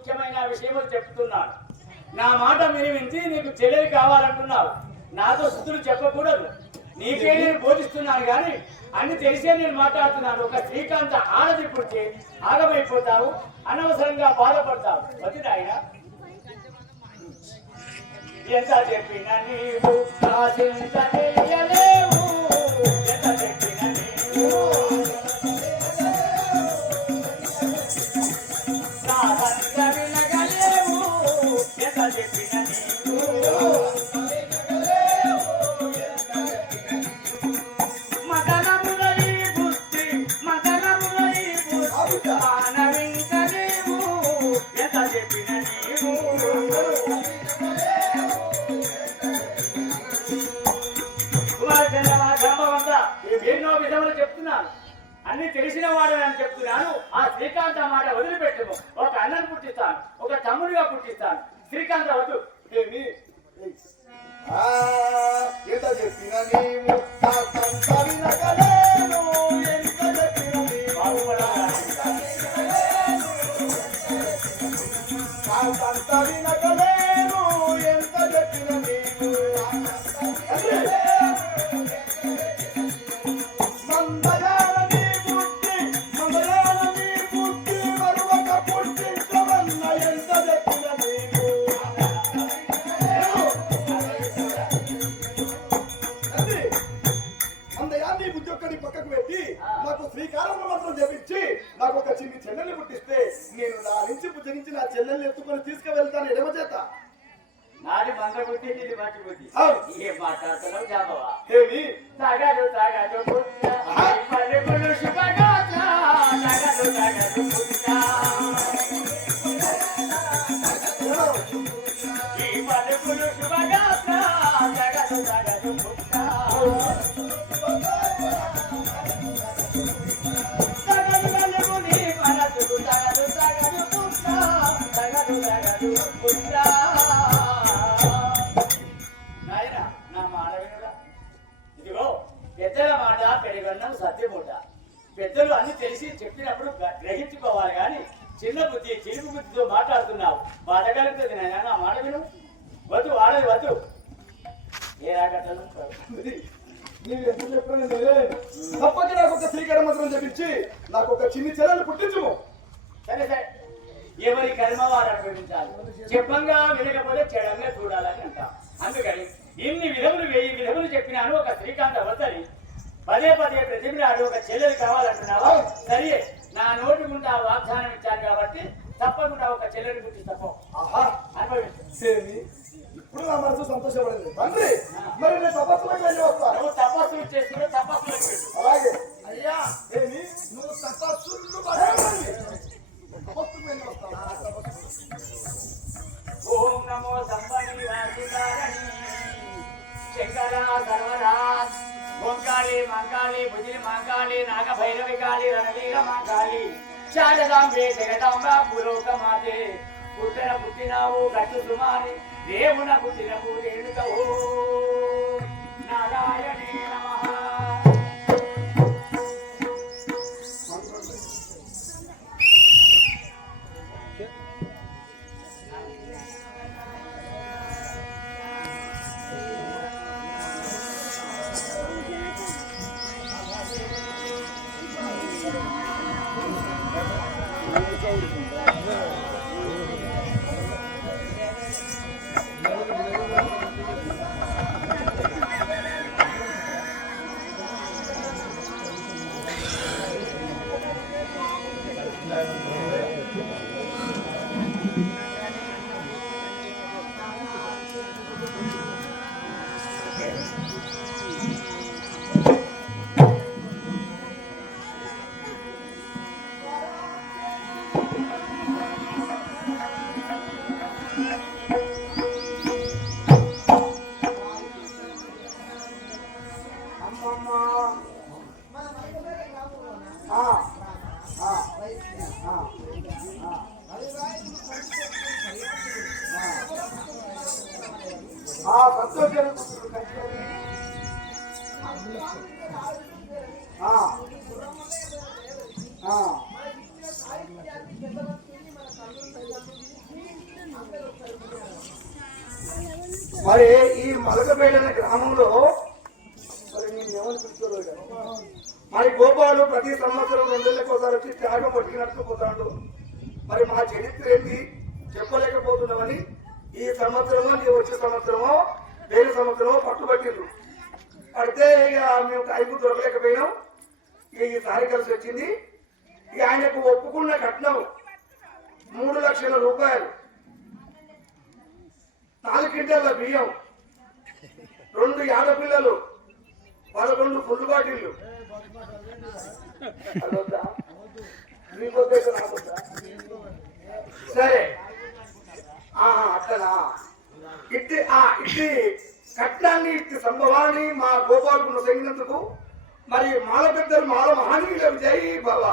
ముఖ్యమైన విషయము చెప్తున్నాను నా మాట వినివించి నీకు తెలివి కావాలంటున్నావు. నాతో శుద్ధులు చెప్పకూడదు. నీకే నేను బోధిస్తున్నాను కానీ అన్ని తెలిసే నేను మాట్లాడుతున్నాను. ఒక శ్రీకాంత ఆడది పుట్టి ఆగమైపోతావు అనవసరంగా బాధపడతావు. వద్దు ఆయన. ఎంత చెప్పిన నీవు ఎన్నో విధములు చెప్తున్నాను అన్ని తెలిసిన వాడు అని చెప్తున్నాను ఆ శ్రీకాంత్ మాట వదిలిపెట్టము ఒక అన్నను పుట్టిస్తాను ఒక తమ్ముడిగా పుట్టిస్తాను శ్రీకాంత వద్దు ఏమి? ఆ, ఎంత చెప్పిన నీవు అందయ్య నీ బుద్ధి ఒక్కడి పక్కకు పెట్టి నాకు శ్రీకారం మాత్రం చెప్పించి నాకు ఒక చిన్ని చెల్లెల్ని పుట్టిస్తే నేను నా నుంచి పుట్టించి నా చెల్లెల్ని ఎత్తుకొని తీసుకువెళ్తాను ఎడమ చేత. నాది మంద బుద్ధి నీది మంచి బుద్ధి అవును. ఏం మాట్లాడుతున్నావు జాబవా ఏమి? బాధ కలుగుతుంది నాయన నా మాట విను వద్దు వాడది వద్దు ఏ నీవు తప్పక నాకు ఒక శ్రీకారం మంత్రం చెప్పించి నాకు ఒక చిన్ని చెల్లెల్ని పుట్టించుము సరే సరే ఎవరి కర్మ వారు అనుభవించాలి చెప్పంగా వినకపోతే చెడంగా చూడాలని అంటాం అందుకని ఇన్ని విధములు వెయ్యి విధములు చెప్పినాను ఒక శ్రీకాంత వద్దని పదే పదే ప్రతిమినాడు ఒక చెల్లెలు కావాలంటున్నావా సరే నా నోటి గుండా వాగ్దానం ఇచ్చాను కాబట్టి తప్పకుండా ఒక చెల్లెలు గురించి తప్ప కాళి మంకాళి నాగ భైరవి కాళి. రణవీర మంకాళి శారదాంబే జగదాంబ పురోకమాతే పుట్టిన పుట్టినావు గట్టు సుమారి దేవున పుట్టిన పూరేణుకవు నారాయణే motivated. ఆ. మరి ఈ మలకపేట అనే గ్రామంలో మరి నేను ఎవరు పిలుచుకోలేదు. మరి గోపాలు ప్రతి సంవత్సరం రెండేళ్ళకి ఒకసారి వచ్చి త్యాగం పట్టుకు నడుచుకుపోతాడు మరి మా చరిత్ర ఏంటి? చెప్పలేకపోతున్నామని ఈ సంవత్సరము నీ వచ్చే సంవత్సరము వేరే సంవత్సరము పట్టుబట్టిండ్రు. పడితే ఇక మేము టైంకు దొరకలేకపోయినాం. ఇక ఈసారి కలిసి వచ్చింది. ఇక ఆయనకు ఒప్పుకున్న కట్నం మూడు లక్షల రూపాయలు. నాలుగు క్వింటాల బియ్యం రెండు ఆడపిల్లలు పదకొండు ఫుల్ బాటిళ్ళు. సరే. ఆహా, అట్లనా ఇట్టి ఆ ఇట్టి కట్నాన్ని ఇట్టి సంభవాన్ని మా గోపాలకు తగినందుకు మరి మాల పెద్దలు మాల మహనీయులు జై బాబా.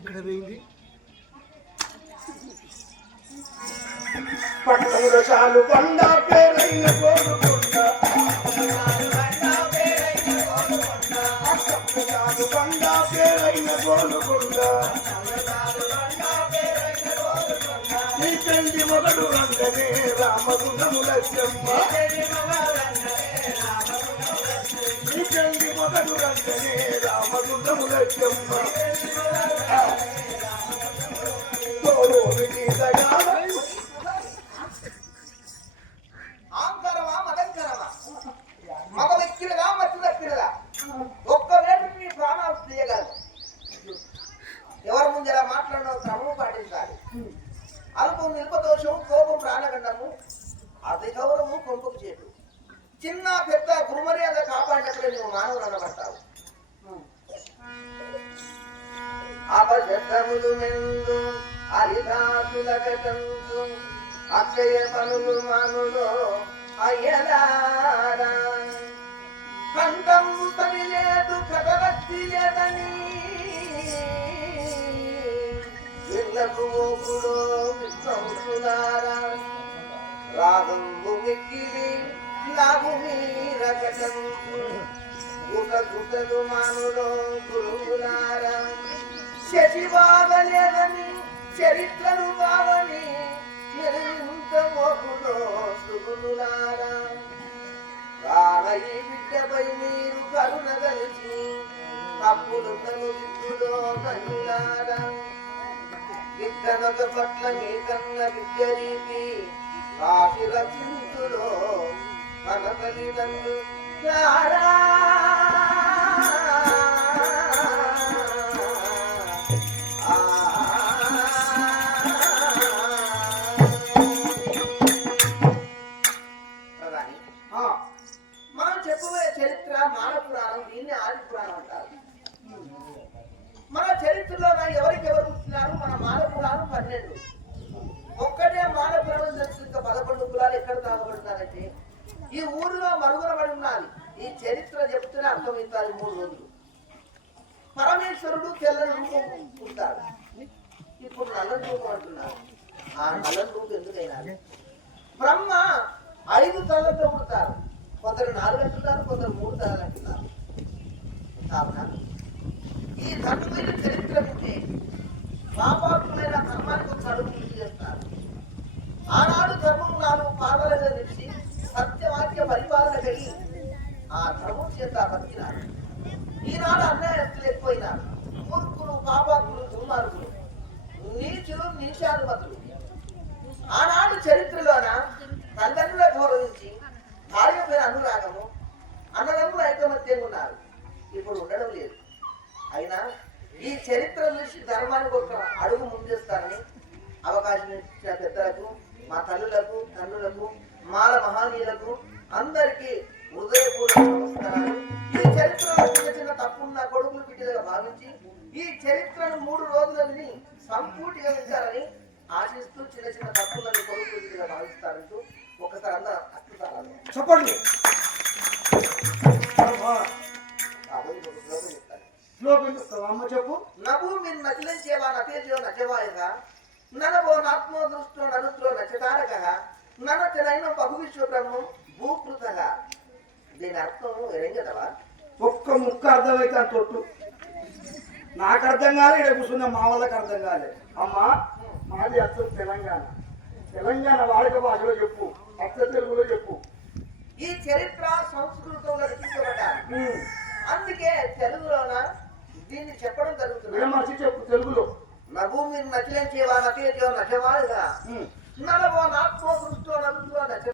ఎక్కడ పోయింది? పట్టణంలో చాలు కొండ పేరైన కోరుకుంట కొండ. పేరైన కోరుకుంట ఈ పెండి మొదలు రంగనే మొదలు రంగనే రామగుణము ఒక్క ప్రాణాలు మాట్లాడిన కోపం గౌరవము కొంపకు చేటు. చిన్న పెద్ద గురుమర్యాద కాపాడినప్పుడే నువ్వు మానవులు అనబడతావు. అపశబ్దములు మెందు హరిదాసులకటంతు అక్షయ పనులు మనులో అయ్యలారా. కంఠము పని లేదు కథవత్తి లేదని ఇళ్ళకు మోకులో విశ్వంసులారా రాగంబు మిక్కిలి లాగు మీరకటంతు గుట గుటలు మానులో గురువులారా. శశి బాగలేదని చరిత్రను బావని ఎంత మోకులో సుగునులారా ఈ బిడ్డపై మీరు కరుణ కలిసి అప్పుడు తను కన్నులారా విద్యనొక పట్ల మీ కన్న విద్య రీతి కాశి చింతులో మన నారా. చెప్పబోయే చరిత్ర మానవ పురాణం దీన్ని ఆది పురాణం అంటారు. మన చరిత్రలో ఎవరికెవరు పుట్టినారు? మన మానవ పురాణం పన్నెండు. ఒక్కటే మానవ పురాణం తెలుసు. ఇంకా పదకొండు కులాలు ఎక్కడ తాగబడుతున్నారంటే ఈ ఊరిలో మరుగున పడి ఉన్నది ఈ చరిత్ర చెప్తూనే అర్థమవుతారు మూడు రోజులు. పరమేశ్వరుడు తెల్లని రూపం పుడతాడు ఇప్పుడు నల్లని రూపం అంటున్నారు. ఆ నల్లని రూపం ఎందుకైనా? బ్రహ్మ ఐదు తలతో పుడతారు. కొందరు నాలుగు అంటున్నారు కొందరు మూడు తలలు అంటున్నారు. కావున ఈ ధర్మమైన చరిత్ర ఉంటే పాపాత్మైన ధర్మానికి ఒక అడుగు చేస్తారు. ఆనాడు ధర్మం నాలుగు పాదాలుగా నిలిచి సత్యవాక్య పరిపాలన కలిగి ఆ ధర్మం చేత బతికినారు. ఈనాడు అన్యాయస్తులు ఎక్కువైనారు. మూర్ఖులు పాపాత్ములు దుర్మార్గులు. నీచులు నీచానుమతులు ఆనాడు చరిత్రలోన తల్లిదండ్రుల గౌరవించి భార్య పేరు అనురాగము అన్నదమ్ములు ఐకమత్యంగా ఉన్నారు. ఇప్పుడు ఉండడం లేదు. అయినా ఈ చరిత్ర నుంచి ధర్మానికి ఒక అడుగు ముందేస్తారని అవకాశం ఇచ్చిన పెద్దలకు మా తల్లులకు తండ్రులకు మాల మహానీయులకు అందరికీ హృదయపూర్వక నమస్కారాలు. ఈ చరిత్రలో చిన్న చిన్న తప్పున్న కొడుకులు బిడ్డలుగా భావించి ఈ చరిత్రను మూడు రోజులని సంపూర్తిగా వింటారని ఆశిస్తూ చిన్న చిన్న తప్పులను కొడుకులు బిడ్డలుగా భావిస్తారంటూ ఒకసారి అందరూ చెప్పండి. అమ్మా, చెప్పు? నభు మీరు నచిలించేవా నతేజో నచవాయగా ననవో నాత్మో దృష్టో నరుత్రో నచతారక ననచనైన బహు విశ్వబ్రహ్మం భూకృతగా. దీని అర్థం ఏం కదవా ఒక్క ముక్క అర్థమైతే అని తొట్టు నాకు అర్థం కాలే ఇక్కడ కూర్చున్న మా వాళ్ళకి అర్థం కాలే. అమ్మా మాది అసలు తెలంగాణ. తెలంగాణ వాడుక భాషలో చెప్పు. అచ్చ చెప్పు. ఈ చరిత్ర సంస్కృతంలో రచించబడ్డారు అందుకే తెలుగులోన దీన్ని చెప్పడం జరుగుతుంది. చెప్పు తెలుగులో? నగు మీరు నచ్చలేని చేయవా నచ్చే నచ్చవాడుగా నలభో నాలుగో దృష్టిలో నలుగులో నచ్చ